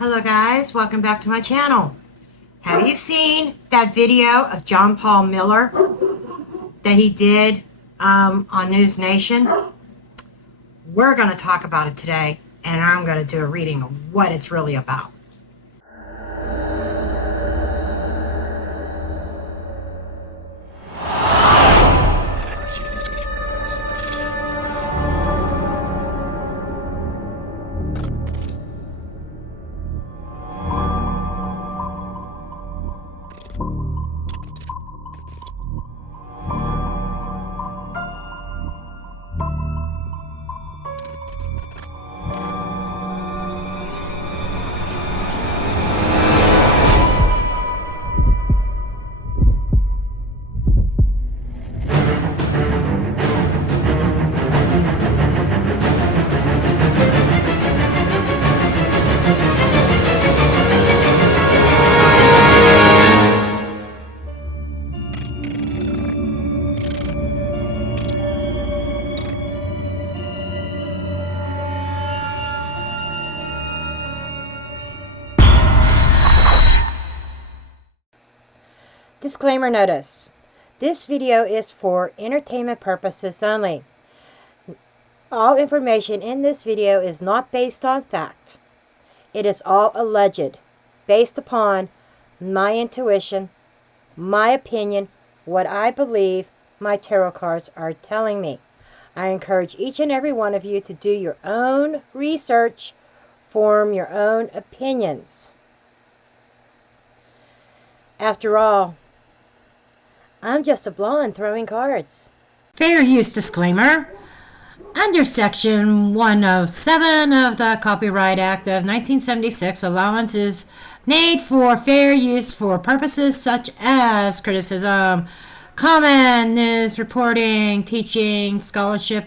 Hello guys, welcome back to my channel. Have you seen that video of John Paul Miller that he did on News Nation? We're going to talk about it today, and I'm going to do a reading of what it's really about. Disclaimer notice. This video is for entertainment purposes only. All information in this video is not based on fact. It is all alleged, based upon my intuition, my opinion, what I believe my tarot cards are telling me. I encourage each and every one of you to do your own research, form your own opinions. After all, I'm just a blonde throwing cards. Fair use disclaimer. Under Section 107 of the Copyright Act of 1976, allowance is made for fair use for purposes such as criticism, comment, news reporting, teaching, scholarship,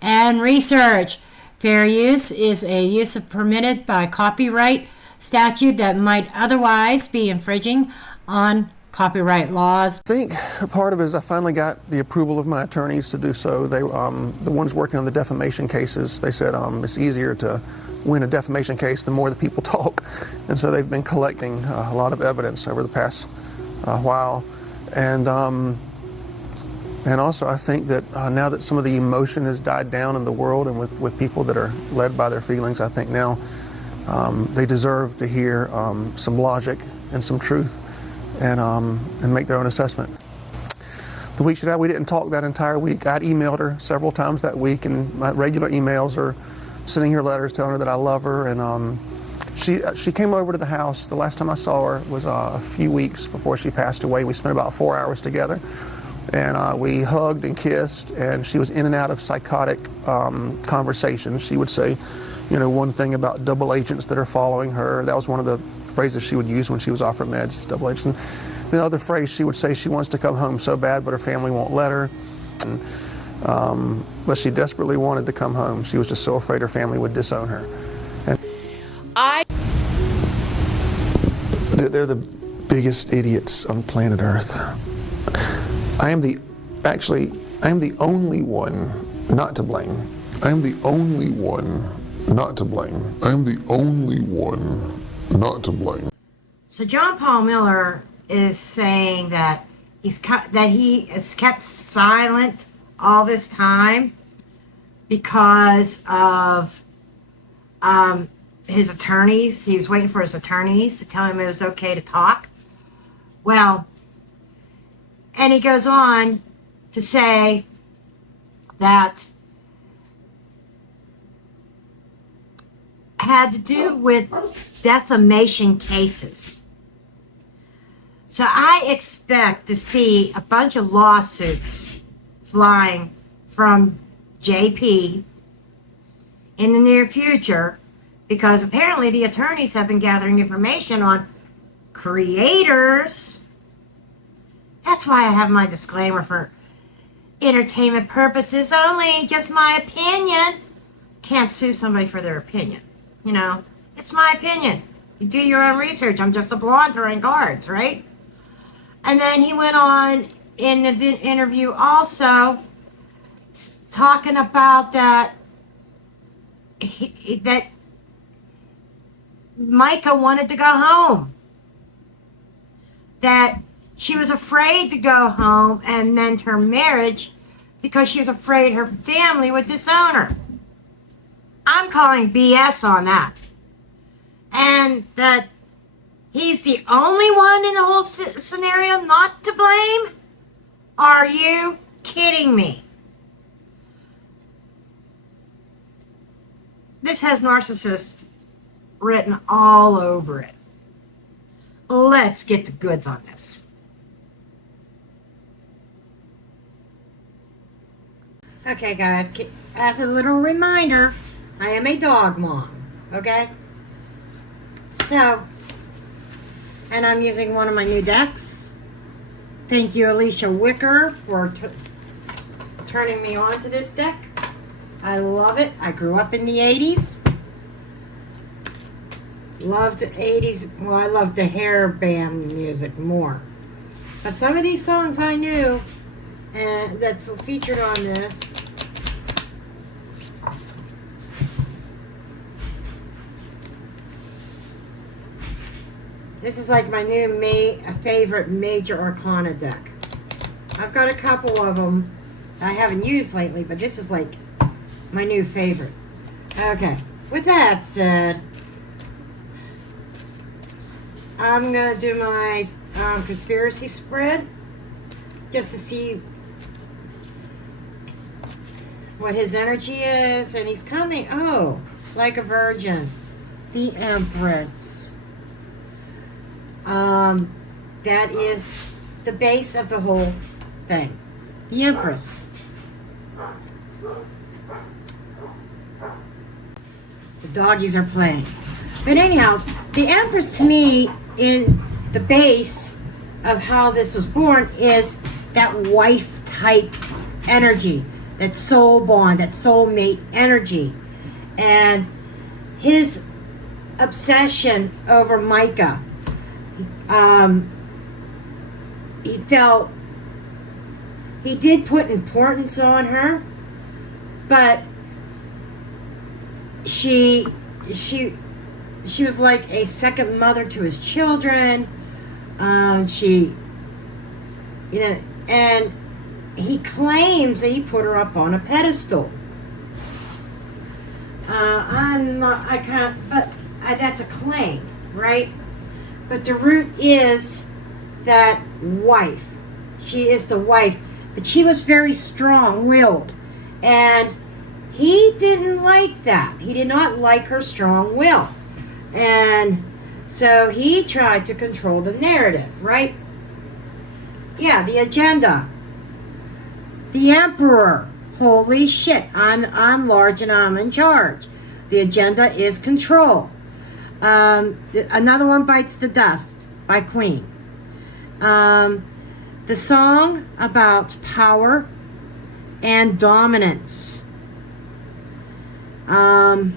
and research. Fair use is a use permitted by copyright statute that might otherwise be infringing on copyright laws. I think part of it is I finally got the approval of my attorneys to do so. They, the ones working on the defamation cases, they said it's easier to win a defamation case the more the people talk, and so they've been collecting a lot of evidence over the past while, and also I think that now that some of the emotion has died down in the world and with people that are led by their feelings, I think now they deserve to hear some logic and some truth, and make their own assessment. The week we didn't talk that entire week. I'd emailed her several times that week, and my regular emails are sending her letters telling her that I love her, and she came over to the house. The last time I saw her was a few weeks before she passed away. We spent about 4 hours together, and we hugged and kissed, and she was in and out of psychotic conversations. She would say, you know, one thing about double agents that are following her. That was one of the phrases she would use when she was off her meds, double agents. And the other phrase she would say, she wants to come home so bad, but her family won't let her. And, but she desperately wanted to come home. She was just so afraid her family would disown her. And they're the biggest idiots on planet Earth. I am the only one not to blame. I am the only one not to blame. I am the only one not to blame. So John Paul Miller is saying that he has kept silent all this time because of his attorneys. He was waiting for his attorneys to tell him it was okay to talk. Well, and he goes on to say that had to do with defamation cases. So I expect to see a bunch of lawsuits flying from JP in the near future, because apparently the attorneys have been gathering information on creators. That's why I have my disclaimer for entertainment purposes only, just my opinion. Can't sue somebody for their opinion. You know, it's my opinion. You do your own research. I'm just a blonde throwing cards, right? And then he went on in the interview also talking about that Micah wanted to go home. That she was afraid to go home and mend her marriage because she was afraid her family would disown her. I'm calling BS on that. And that he's the only one in the whole scenario not to blame? Are you kidding me? This has narcissist written all over it. Let's get the goods on this. Okay, guys, as a little reminder, I am a dog mom, okay? So, and I'm using one of my new decks. Thank you, Alicia Wicker, for turning me on to this deck. I love it. I grew up in the 80s. Loved the 80s. Well, I loved the hair band music more. But some of these songs I knew, and that's featured on this. This is like my new favorite Major Arcana deck. I've got a couple of them I haven't used lately, but this is like my new favorite. Okay, with that said, I'm going to do my conspiracy spread just to see what his energy is. And he's coming, oh, like a virgin. The Empress. That is the base of the whole thing. The Empress. The doggies are playing. But anyhow, the Empress to me, in the base of how this was born, is that wife type energy, that soul bond, that soulmate energy. And his obsession over Micah, he felt he did put importance on her, but she was like a second mother to his children. And he claims that he put her up on a pedestal. That's a claim, right? But the root is that wife. She is the wife, but she was very strong-willed, and he didn't like that. He did not like her strong will. And so he tried to control the narrative, right? Yeah, the agenda. The emperor. Holy shit, I'm large and I'm in charge. The agenda is control. Another one, Bites the Dust by Queen. The song about power and dominance. And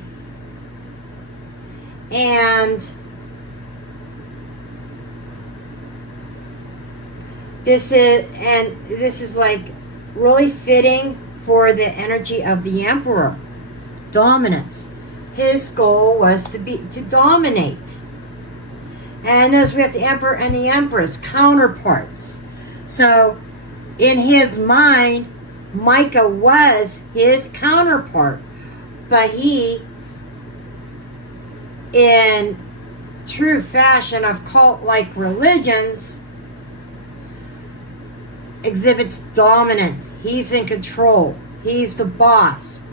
this is like really fitting for the energy of the emperor. Dominance. His goal was to dominate. And notice we have the emperor and the empress, counterparts. So in his mind, Micah was his counterpart. But he, in true fashion of cult-like religions, exhibits dominance. He's in control. He's the boss.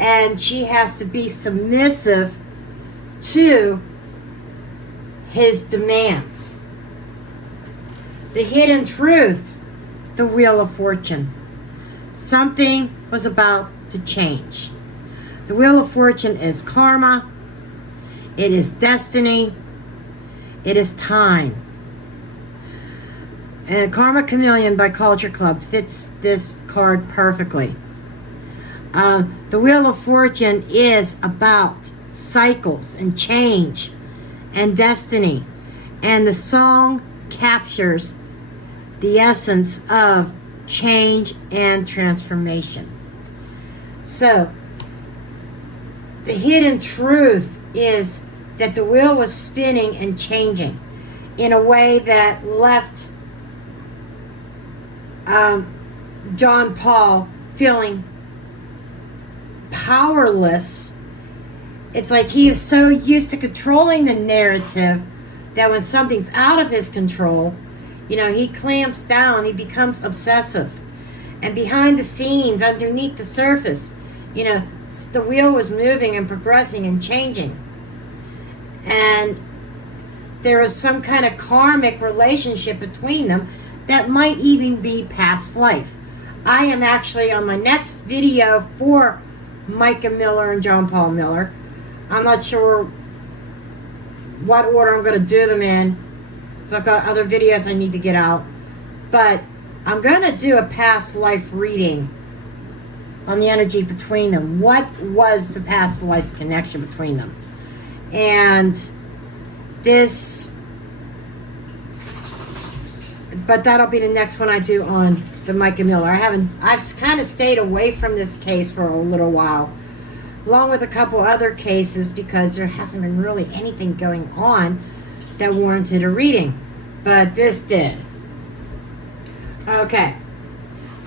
And she has to be submissive to his demands. The hidden truth, the Wheel of Fortune. Something was about to change. The Wheel of Fortune is karma. It is destiny. It is time. And Karma Chameleon by Culture Club fits this card perfectly. The Wheel of Fortune is about cycles and change and destiny. And the song captures the essence of change and transformation. So, the hidden truth is that the wheel was spinning and changing in a way that left John Paul feeling powerless. It's like he is so used to controlling the narrative that when something's out of his control, he clamps down, he becomes obsessive. And behind the scenes, underneath the surface, the wheel was moving and progressing and changing. And there was some kind of karmic relationship between them that might even be past life. I am actually on my next video for Micah Miller and John Paul Miller. I'm not sure what order I'm going to do them in, because I've got other videos I need to get out. But I'm going to do a past life reading on the energy between them. What was the past life connection between them? And but that'll be the next one I do on the Micah Miller. I've kind of stayed away from this case for a little while, along with a couple other cases, because there hasn't been really anything going on that warranted a reading. But this did. Okay.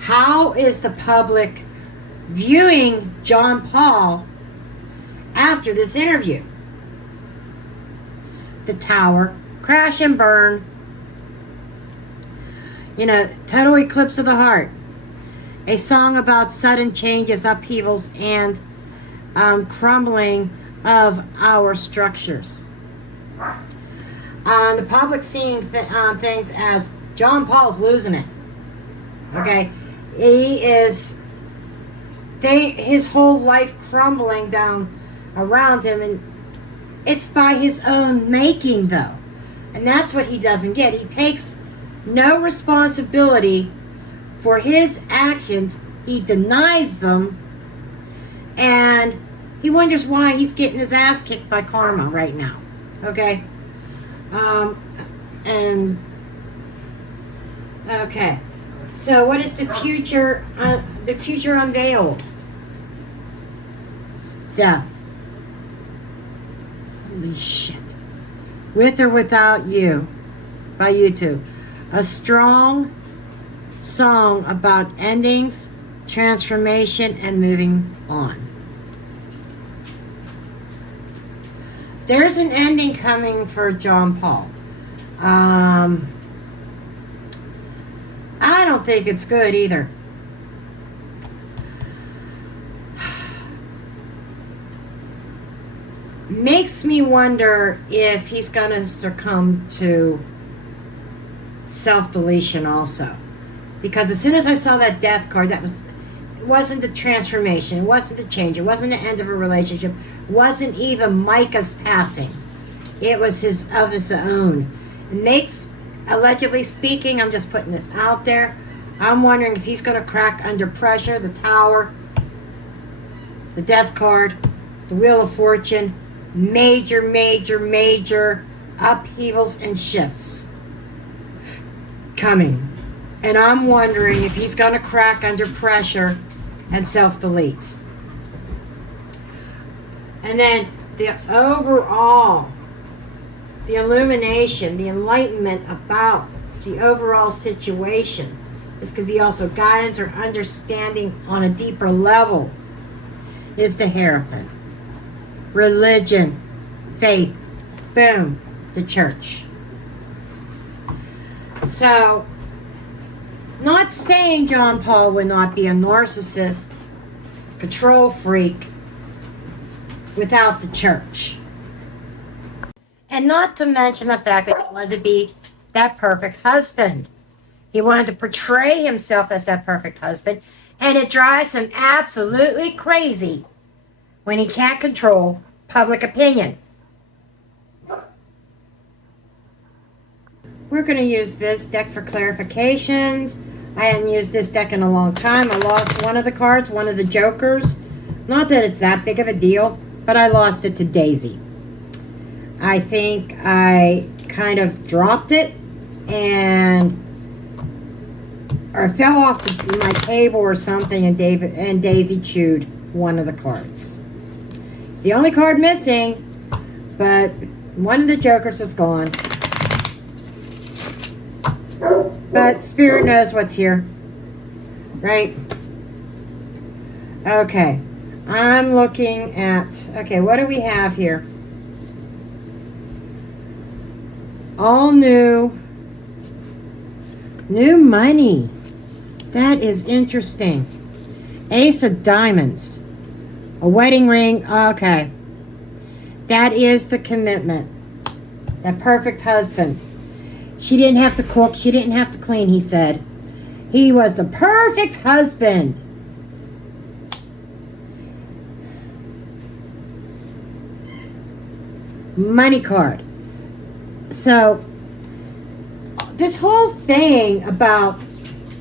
How is the public viewing John Paul after this interview? The Tower, crash and burn. Total eclipse of the heart. A song about sudden changes, upheavals, and crumbling of our structures. The public seeing things as John Paul's losing it. Okay, his whole life crumbling down around him, and it's by his own making, though, and that's what he doesn't get. He takes no responsibility for his actions. He denies them, and he wonders why he's getting his ass kicked by karma right now. Okay, okay. So what is the future? The future unveiled. Death. Holy shit. With or without you, by YouTube. A strong song about endings, transformation, and moving on. There's an ending coming for John Paul. I don't think it's good either. Makes me wonder if he's going to succumb to self-deletion also. Because as soon as I saw that death card, it wasn't the transformation, it wasn't the change, it wasn't the end of a relationship, it wasn't even Micah's passing. It was of his own. It makes, allegedly speaking, I'm just putting this out there, I'm wondering if he's going to crack under pressure. The Tower, the death card, the Wheel of Fortune, major upheavals and shifts coming. And I'm wondering if he's going to crack under pressure and self-delete. And then the overall, the illumination, the enlightenment about the overall situation. This could be also guidance or understanding on a deeper level. Is the Hierophant. Religion, faith, boom, the church. So, not saying John Paul would not be a narcissist, control freak, without the church. And not to mention the fact that he wanted to be that perfect husband. He wanted to portray himself as that perfect husband, and it drives him absolutely crazy when he can't control public opinion. We're going to use this deck for clarifications. I hadn't used this deck in a long time. I lost one of the cards, one of the jokers. Not that it's that big of a deal, but I lost it to Daisy. I think I kind of dropped it or fell off my table or something, and Daisy chewed one of the cards. It's the only card missing, but one of the jokers is gone. But Spirit knows what's here. Right? Okay. I'm looking at... Okay, what do we have here? All new. New money. That is interesting. Ace of Diamonds. A wedding ring. Okay. That is the commitment. That perfect husband. She didn't have to cook. She didn't have to clean, he said. He was the perfect husband. Money card. So, this whole thing about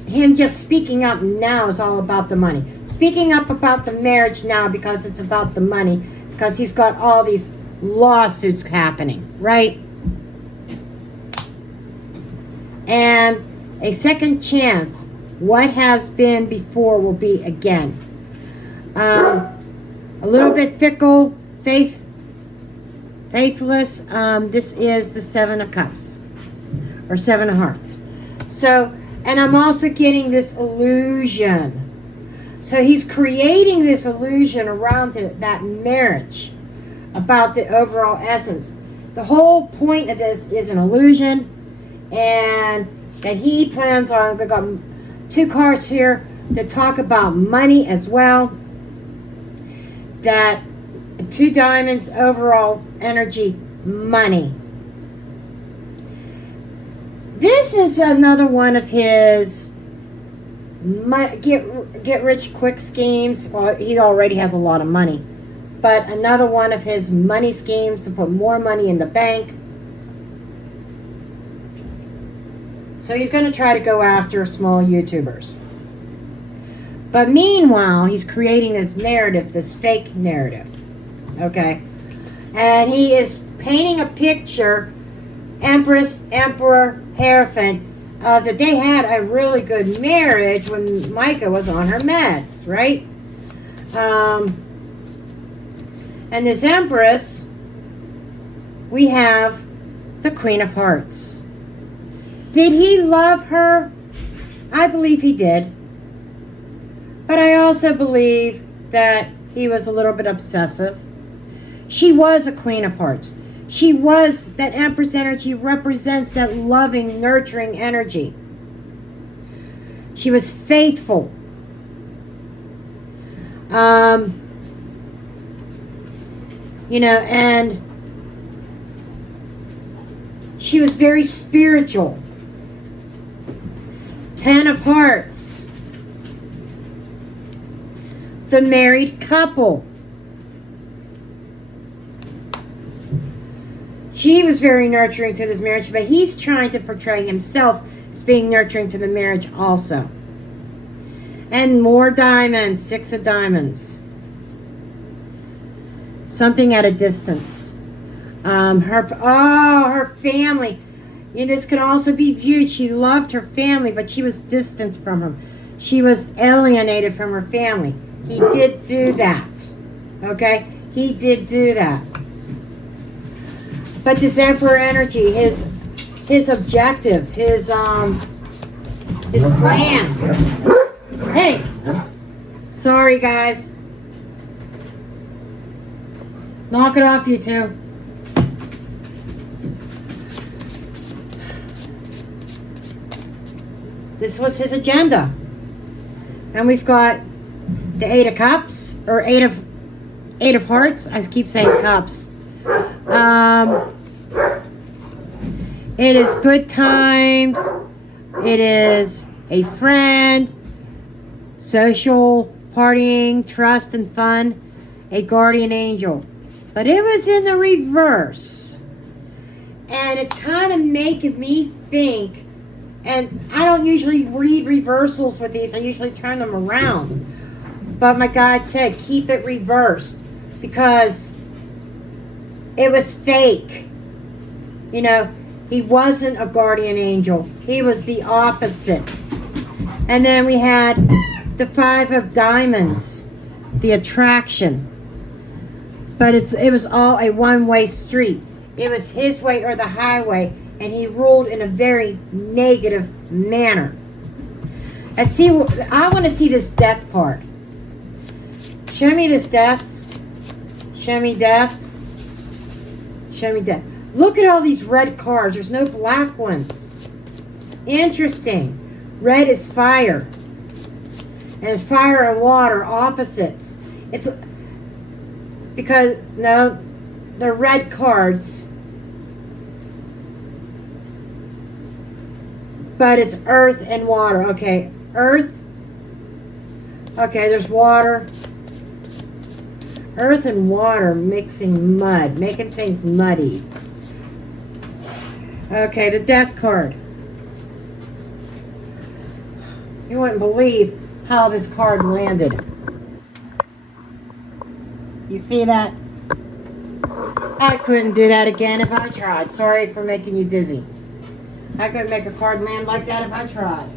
him just speaking up now is all about the money. Speaking up about the marriage now because it's about the money. Because he's got all these lawsuits happening, right? And a second chance. What has been before will be again. A little bit fickle, faithless. This is the Seven of Cups. Or Seven of Hearts. So, and I'm also getting this illusion. So he's creating this illusion around that marriage. About the overall essence. The whole point of this is an illusion. And that he plans on, we got 2 cards here that talk about money as well. That 2 diamonds, overall energy, money. This is another one of his get rich quick schemes. Well, he already has a lot of money. But another one of his money schemes to put more money in the bank. So he's going to try to go after small YouTubers. But meanwhile, he's creating this narrative, this fake narrative. Okay? And he is painting a picture, Empress, Emperor, Hierophant, that they had a really good marriage when Micah was on her meds, right? And this Empress, we have the Queen of Hearts. Did he love her? I believe he did. But I also believe that he was a little bit obsessive. She was a Queen of Hearts. She was, that Empress energy represents that loving, nurturing energy. She was faithful. And she was very spiritual. 10 of Hearts. The married couple. She was very nurturing to this marriage, but he's trying to portray himself as being nurturing to the marriage also. And more diamonds, 6 of diamonds. Something at a distance. Her family. This could also be viewed. She loved her family, but she was distant from him. She was alienated from her family. He did do that. Okay? He did do that. But this Emperor energy, his objective, his plan. Hey! Sorry, guys. Knock it off, you two. This was his agenda. And we've got the 8 of Cups, or 8 of Hearts. I keep saying cups. It is good times. It is a friend, social, partying, trust and fun, a guardian angel. But it was in the reverse. And it's kind of making me think, and I don't usually read reversals with these. I usually turn them around. But my God said, keep it reversed. Because it was fake. He wasn't a guardian angel. He was the opposite. And then we had the 5 of diamonds. The attraction. But it was all a one-way street. It was his way or the highway, and he ruled in a very negative manner. And see, I want to see this death card. Show me this death. Show me death. Show me death. Look at all these red cards. There's no black ones. Interesting. Red is fire. And it's fire and water, opposites. It's because, no, they're red cards. But it's earth and water. Okay, earth. Okay, there's water. Earth and water mixing mud, making things muddy. Okay, the death card. You wouldn't believe how this card landed. You see that? I couldn't do that again if I tried. Sorry for making you dizzy. I couldn't make a card land like that if I tried.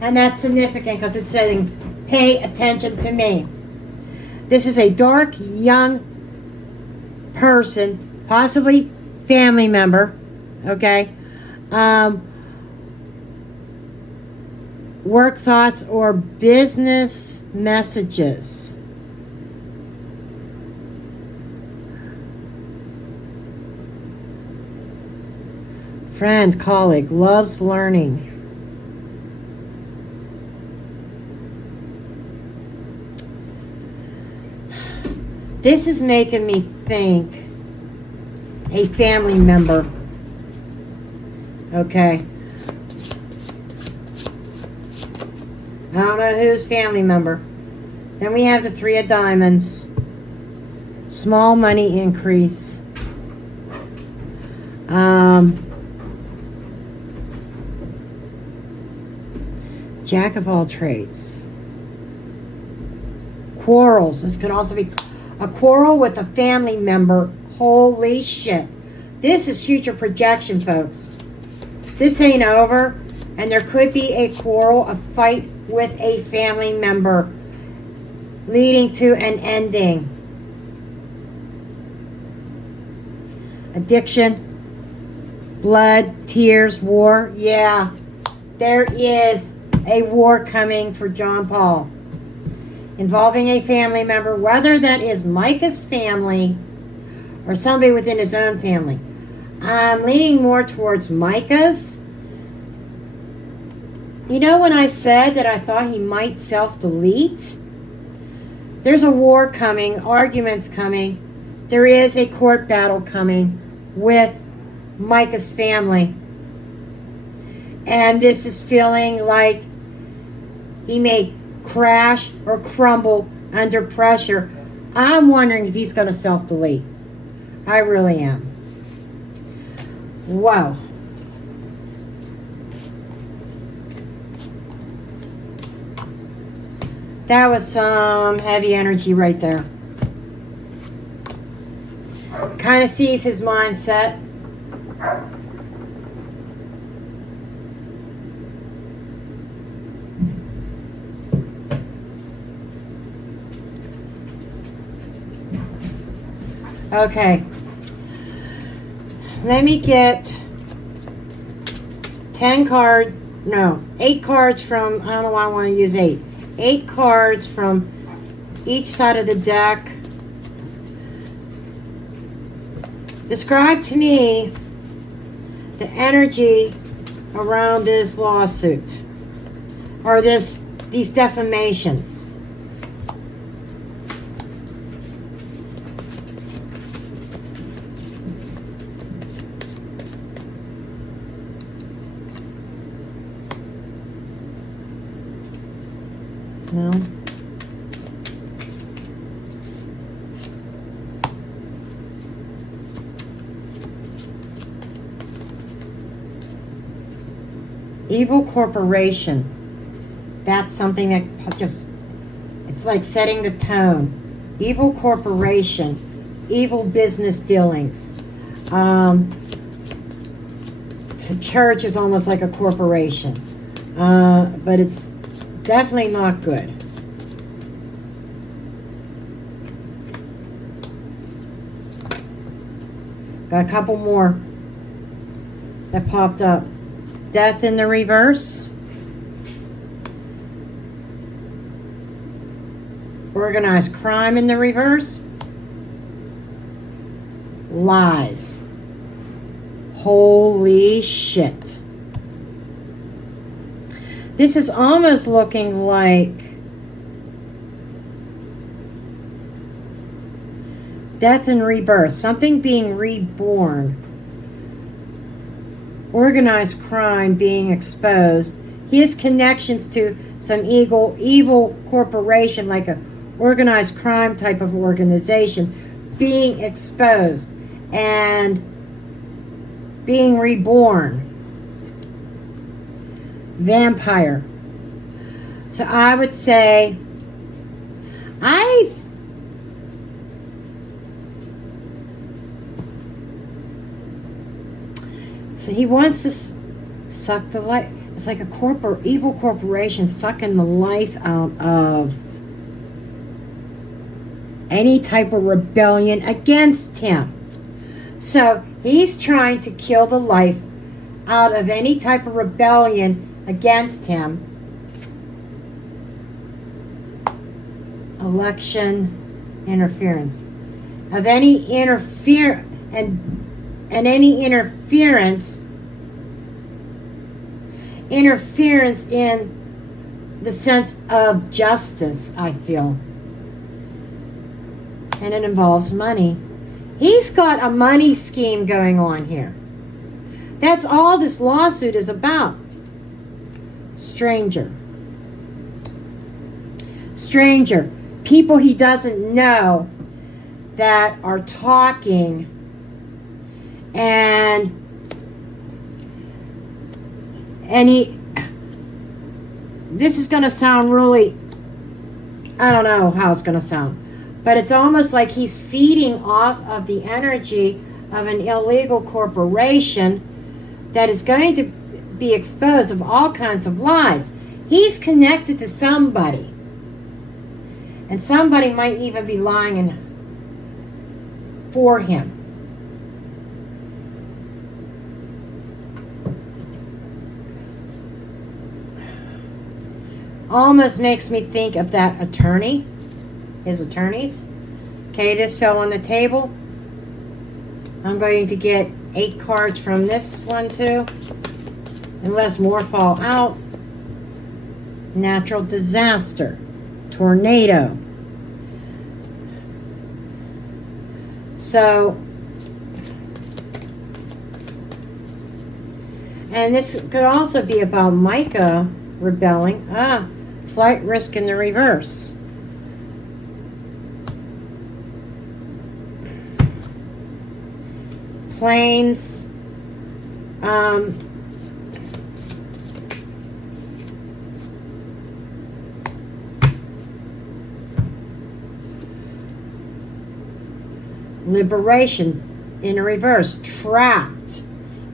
And that's significant because it's saying, pay attention to me. This is a dark, young person, possibly family member, okay? Work thoughts or business messages. Friend, colleague, loves learning. This is making me think a family member. Okay. I don't know whose family member. Then we have the Three of Diamonds. Small money increase. Jack of all trades. Quarrels. This could also be a quarrel with a family member. Holy shit. This is future projection, folks. This ain't over. And there could be a quarrel, a fight with a family member, leading to an ending. Addiction, blood, tears, war. Yeah, there is a war coming for John Paul, involving a family member, whether that is Micah's family or somebody within his own family. I'm leaning more towards Micah's. You know when I said that I thought he might self-delete? There's a war coming, arguments coming. There is a court battle coming with Micah's family. And this is feeling like he may crash or crumble under pressure. I'm wondering if he's going to self-delete. I really am. Wow. That was some heavy energy right there. Kind of sees his mindset. Okay. Let me get 8 cards from, I don't know why I want to use 8. 8 cards from each side of the deck. Describe to me the energy around this lawsuit or these defamations. No. Evil corporation. That's something that just, it's like setting the tone. Evil corporation. Evil business dealings. The church is almost like a corporation. But it's definitely not good. Got a couple more that popped up. Death in the reverse. Organized crime in the reverse. Lies. Holy shit. This is almost looking like death and rebirth. Something being reborn. Organized crime being exposed. His connections to some evil corporation, like a organized crime type of organization, being exposed and being reborn. Vampire. So I would say so he wants to suck the life. It's like a evil corporation sucking the life out of any type of rebellion against him. So he's trying to kill the life out of any type of rebellion against him. Election interference. Of any any interference in the sense of justice, I feel. And it involves money. He's got a money scheme going on here. That's all this lawsuit is about. Stranger. People he doesn't know that are talking, and this is going to sound really, I don't know how it's going to sound, but it's almost like he's feeding off of the energy of an illegal corporation that is going to be exposed of all kinds of lies. He's connected to somebody, and somebody might even be lying for him. Almost makes me think of that attorney, his attorneys. Okay, this fell on the table. I'm going to get 8 cards from this one too, unless more fall out. Natural disaster, tornado. So, and this could also be about Micah rebelling. Flight risk in the reverse. Planes. Liberation in reverse. Trapped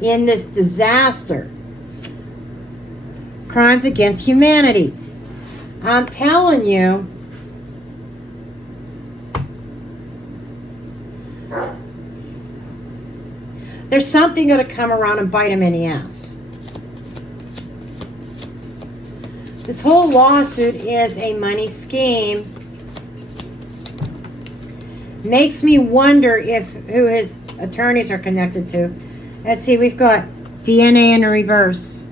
in this disaster. Crimes against humanity. I'm telling you, there's something going to come around and bite him in the ass. This whole lawsuit is a money scheme. Makes me wonder who his attorneys are connected to. Let's see, we've got DNA in the reverse.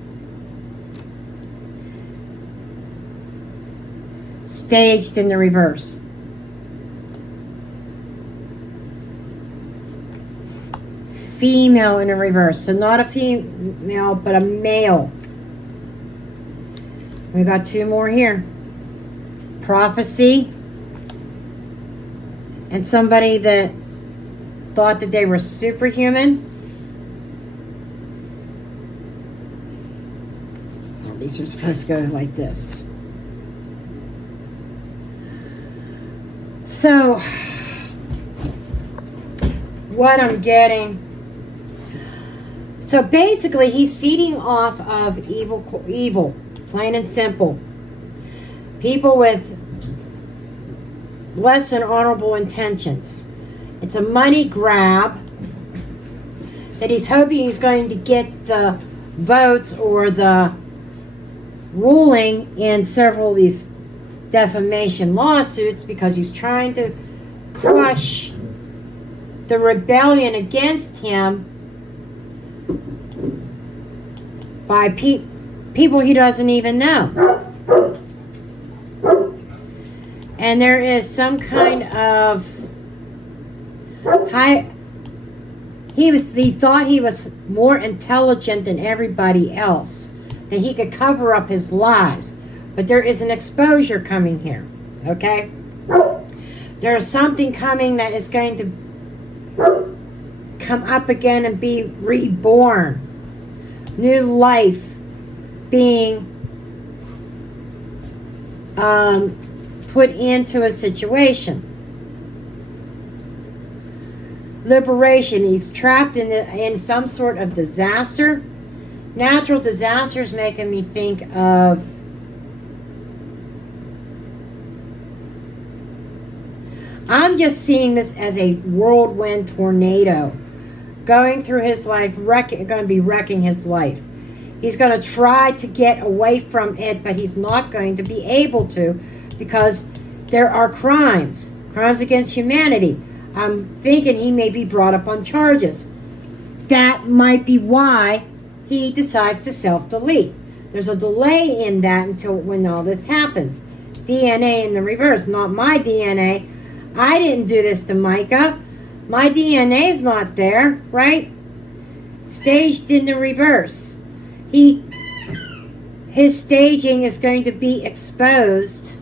Staged in the reverse. Female in the reverse. So not a female, but a male. We got 2 more here. Prophecy. And somebody that thought that they were superhuman. Well, these are supposed to go like this. So, what I'm getting. So basically, he's feeding off of evil, plain and simple. People with less than honorable intentions. It's a money grab. that he's hoping he's going to get the votes or the ruling in several of these defamation lawsuits because he's trying to crush the rebellion against him by people he doesn't even know. And there is some kind of he thought he was more intelligent than everybody else, that he could cover up his lies. But there is an exposure coming here, okay? There is something coming that is going to come up again and be reborn. New life being put into a situation. Liberation. He's trapped in some sort of disaster. Natural disasters making me think of I'm just seeing this as a whirlwind tornado going through his life, going to be wrecking his life. He's going to try to get away from it, but he's not going to be able to because there are crimes against humanity. I'm thinking he may be brought up on charges. That might be why he decides to self-delete. There's a delay in that until when all this happens. DNA in the reverse, not my DNA. I didn't do this to Micah. My DNA's not there, right? Staged in the reverse. His staging is going to be exposed.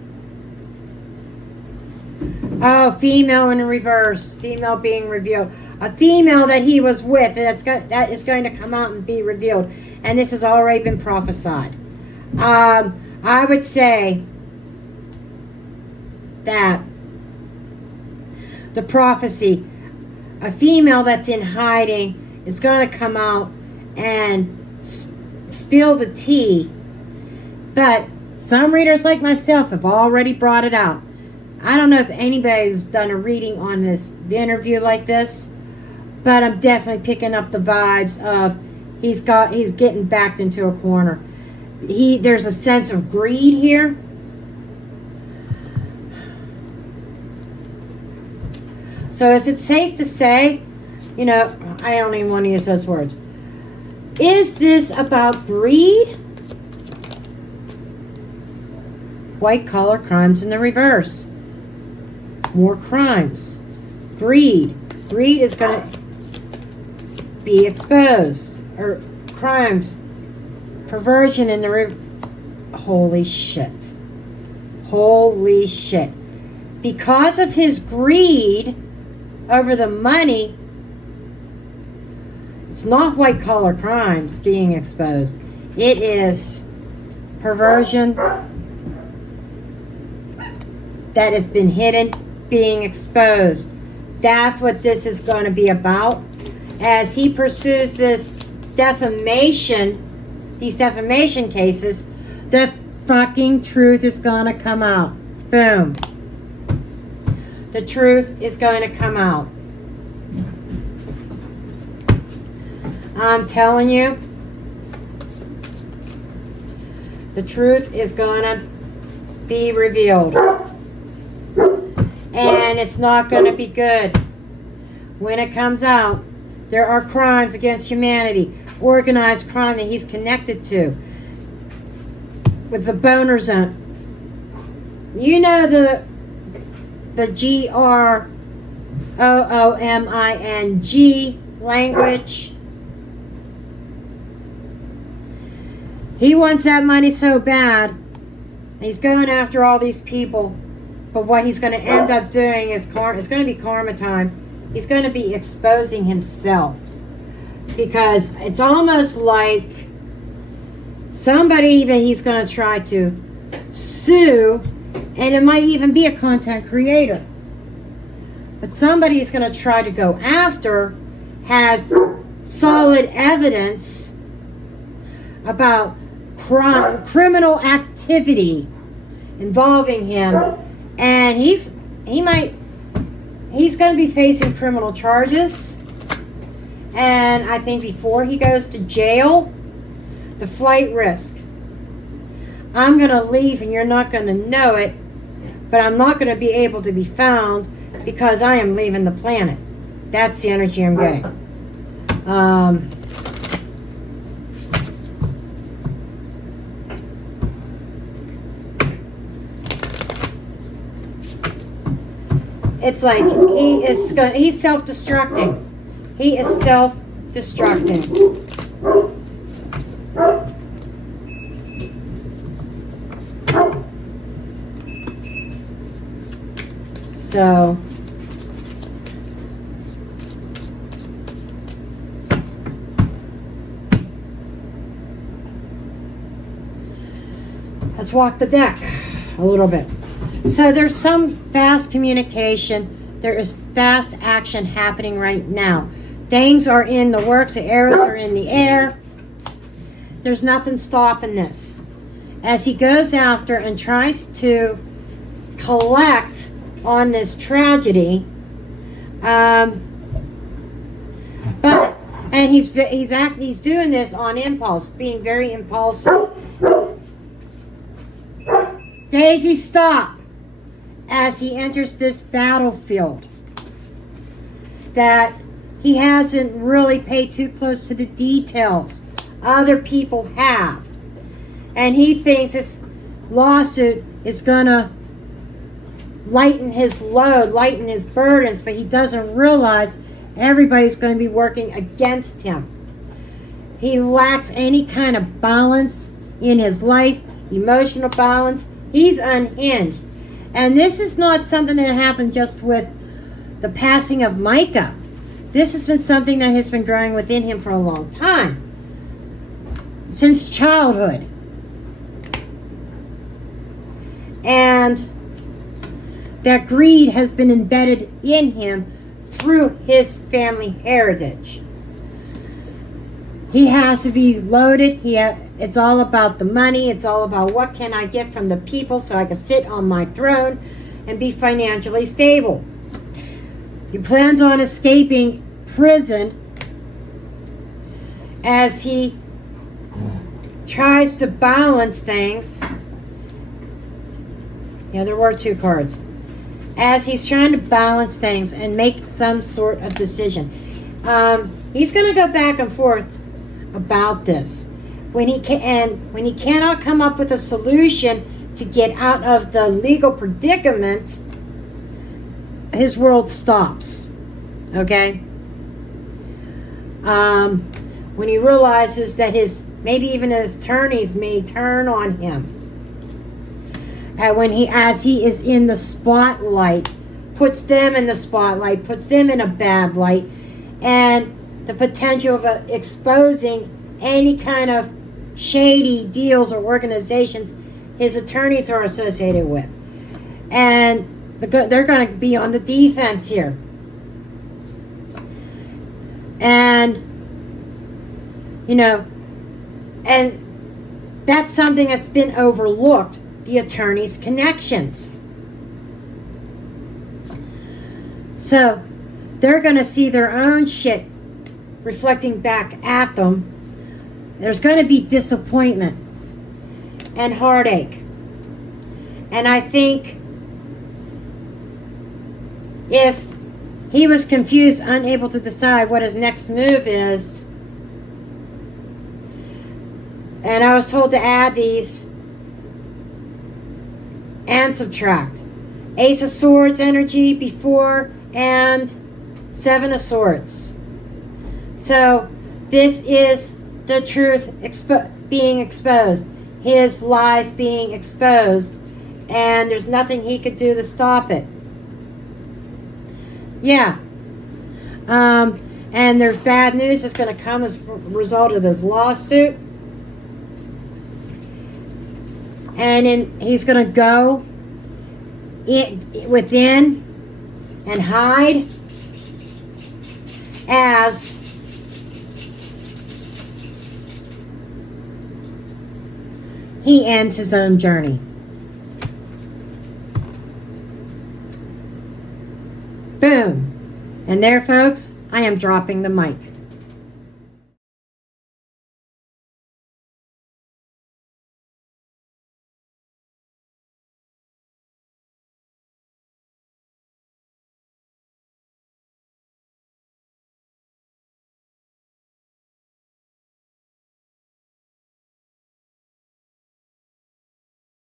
Oh, female in reverse. Female being revealed. A female that he was with, that is going to come out and be revealed. And this has already been prophesied. I would say that the prophecy, a female that's in hiding is going to come out and spill the tea. But some readers like myself have already brought it out. I don't know if anybody's done a reading on this interview like this, but I'm definitely picking up the vibes of he's getting backed into a corner. There's a sense of greed here. So is it safe to say, I don't even want to use those words. Is this about greed? White collar crimes in the reverse. More crimes. Greed. Greed is going to be exposed. Or crimes. Perversion in the holy shit. Holy shit. Because of his greed over the money, it's not white collar crimes being exposed. It is perversion that has been hidden being exposed. That's what this is going to be about. As he pursues this these defamation cases, the fucking truth is going to come out. Boom. The truth is going to come out. I'm telling you, the truth is going to be revealed. And it's not going to be good. When it comes out, there are crimes against humanity, organized crime that he's connected to. With the Boner Zone. You know the GROOMING language. He wants that money so bad. He's going after all these people. But what he's going to end up doing is it's going to be karma time. He's going to be exposing himself. Because it's almost like somebody that he's going to try to sue, and it might even be a content creator. But somebody he's going to try to go after has solid evidence about criminal activity involving him, and he's going to be facing criminal charges, And I think before he goes to jail, the flight risk. I'm going to leave and you're not going to know it, but I'm not going to be able to be found because I am leaving the planet. That's the energy I'm getting. It's like he's self-destructing. He is self-destructing. So let's walk the deck a little bit. So there's some fast communication. There is fast action happening right now. Things are in the works. The arrows are in the air. There's nothing stopping this. As he goes after and tries to collect on this tragedy, he's doing this on impulse, being very impulsive. Daisy, stop! As he enters this battlefield that he hasn't really paid too close to the details. Other people have. And he thinks this lawsuit is going to lighten his load, lighten his burdens, but he doesn't realize everybody's going to be working against him. He lacks any kind of balance in his life, emotional balance. He's unhinged. And this is not something that happened just with the passing of Micah. This has been something that has been growing within him for a long time. Since childhood. And that greed has been embedded in him through his family heritage. He has to be loaded. It's all about the money. It's all about what can I get from the people so I can sit on my throne and be financially stable. He plans on escaping prison as he tries to balance things. Yeah, there were 2 cards. As he's trying to balance things and make some sort of decision. He's going to go back and forth about this. When he cannot come up with a solution to get out of the legal predicament, his world stops. Okay? When he realizes that maybe even his attorneys may turn on him. As he is in the spotlight, puts them in the spotlight, puts them in a bad light, and the potential of exposing any kind of shady deals or organizations his attorneys are associated with. And they're going to be on the defense here. And, and that's something that's been overlooked, the attorney's connections. So they're going to see their own shit reflecting back at them. There's going to be disappointment and heartache. And I think if he was confused, unable to decide what his next move is, and I was told to add these and subtract. Ace of Swords energy before and 7 of Swords. So this is the truth being exposed. His lies being exposed. And there's nothing he could do to stop it. Yeah. And there's bad news that's going to come as a result of this lawsuit. And he's going to go within and hide as he ends his own journey. Boom. And there, folks, I am dropping the mic.